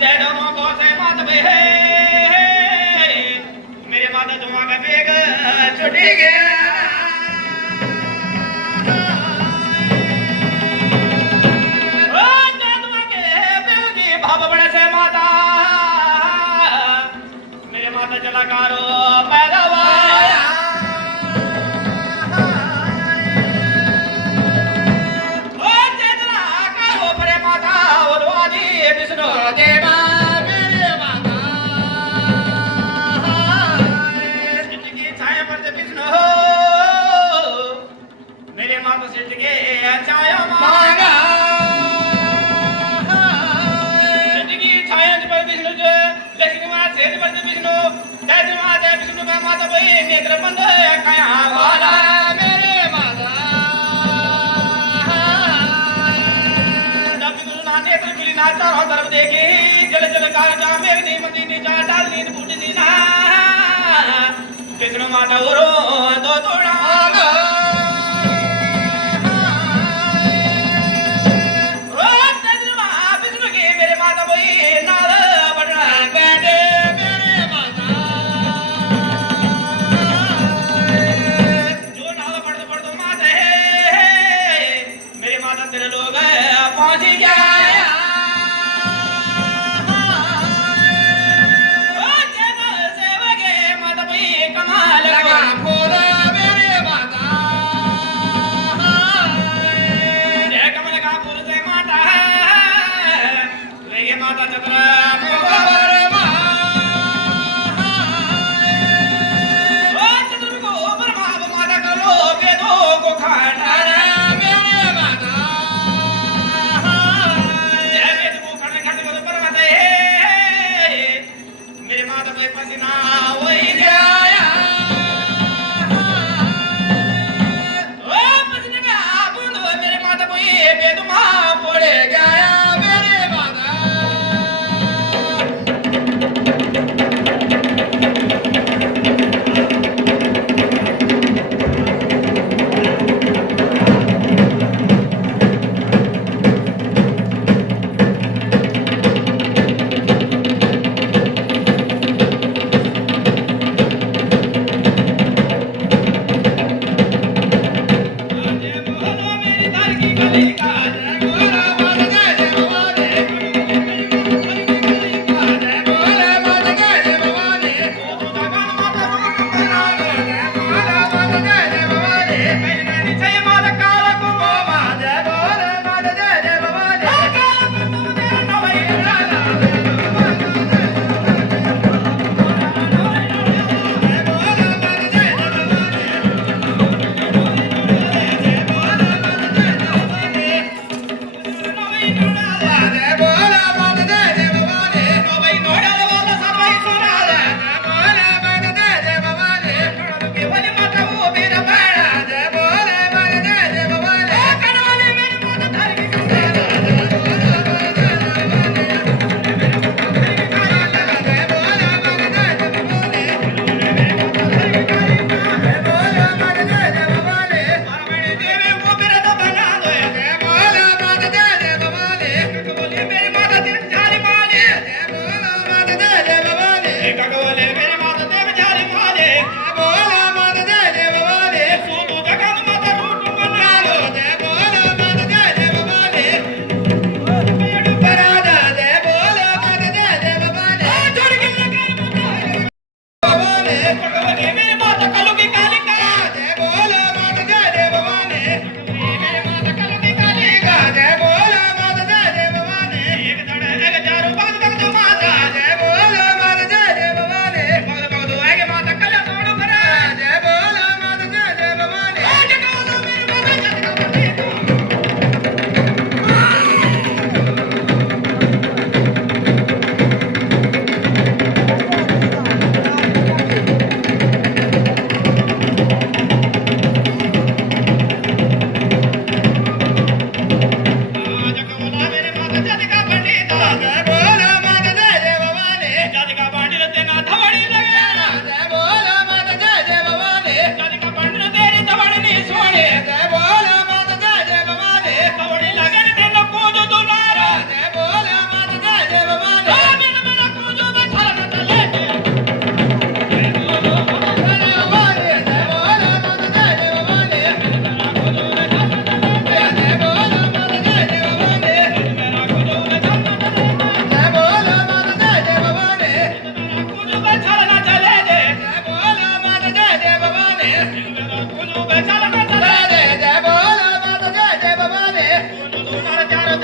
जय दोनों को से मात बे मेरे माता धुआं का बेग छुटी गया चलाकारो पैदावाया ओ चेतना करो परे माता उर्वादी विष्णु देवा मेरे माता सिद्ध की छाया पर विष्णु मेरे माता सिद्ध के छाया मांगा सिद्ध की छाया पर विष्णु लक्ष्मी माता सेज पर विष्णु विष्णु का माता भाई नेत्र बंद कया वाला मेरे माता जब विष्णु ना नेत्र मिली ना चारों तरफ देखी जल जल कार जा मेघ नी मंदी नी जा डाल नींद फूट नी ना विष्णु माता उरो दो तोड़ा विष्णु की मेरे माता भाई नाल बढ़ना बैठे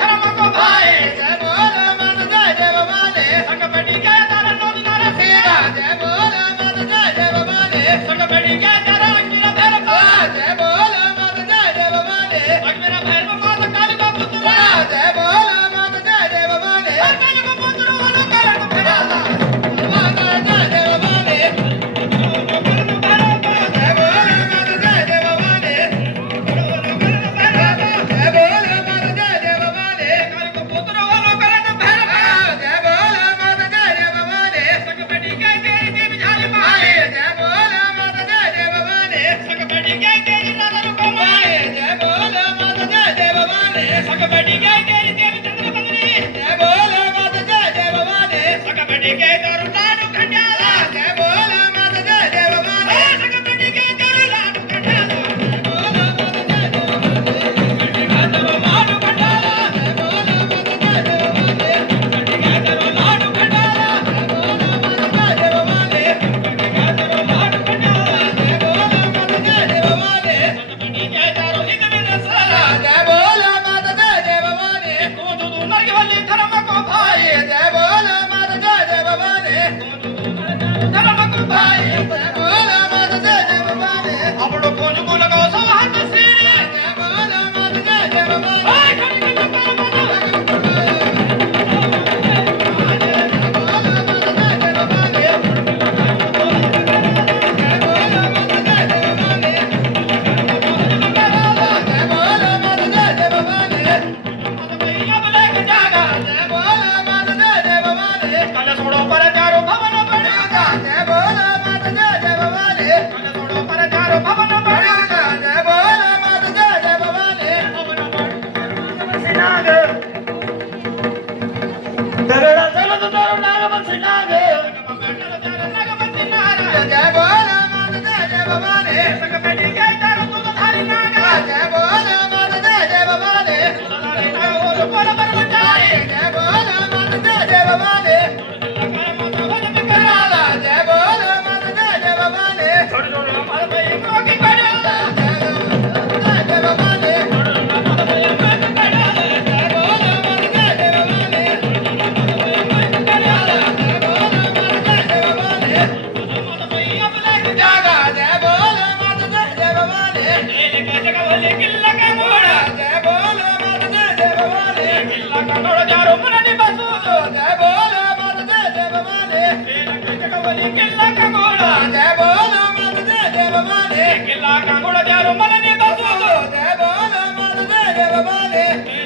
धर्म को भाए जय बोल मात जय जय भवानी संग बैठी के तारा नोद तारा सेवा जय बोल मात जय जय भवानी संग बैठी के तारा अजमेरा भैरव जय बोल मात जय जय भवानी अजमेरा भैरव माता काली का पुत्र जय बोल मात जय जय भवानी काली का पुत्र वाला काला को फेराला मात जय जय भवानी जय बोल मात जय जय भवानी जय बोल मात जय जय भवानी काली का पुत्र वाला काला को फेराला जय बोल मात जय जय भवानी संग बैठी के तेरी देवी झाली माए माए जय बोल मात जय जय भवानी संग बैठी के तेरी दादा रुको माए जय बोल मात जय जय भवानी संग बैठी के तेरी देवी चंद्र बंदनी जय बोल मात जय जय भवानी संग बैठी के तारू लाडू खंडाला जय बोल मात जय जय भवानी संग बैठी के तारू लाडू खंडाला बोल मात जय जय भवानी तारू लाडू खंडाला जय बोल मात जय जय भवानी तारू लाडू खंडाला बोल मात जय जय भवानी तारू लाडू खंडाला जय बोल मात जय जय भवानी बैठी के तारू हित में रसला जय बोल मात जय जय भवानी तू नरक वाली धर्म को भाई जय बोल मात जय जय भवानी धर्म को भाई जय बोल मात जय जय भवानी अपनो कोन को लगाओ सब हाथ से जय बोल मात जय जय भवानी भाई खड़ी खड़ी कर माता भैया बोले के जागा कल छोड़ो पर चारो भवन बढ़ेगा कल छोड़ो पर चारो भवन बढ़ेगा सिनाग दरड़ा चलो तो तारो नाग बसिनाग नाग बसिनाग संग बैठी के तारो तू तो धारी नाग धारी नाग और बोल पर बचाए लगा माता भवन में कराला छोड़ छोड़ हमारे भाई को की कराला माता भैया को की कराला माता भैया बोले के जागा तेरे का जगह बोले किल्ला का घोड़ा किल्ला का घोड़ा चारो मन ने बसू दो तेरे का जगह बोले किल्ला का घोड़ा किल्ला का घोड़ा चारो मन ने बसू दो तेरे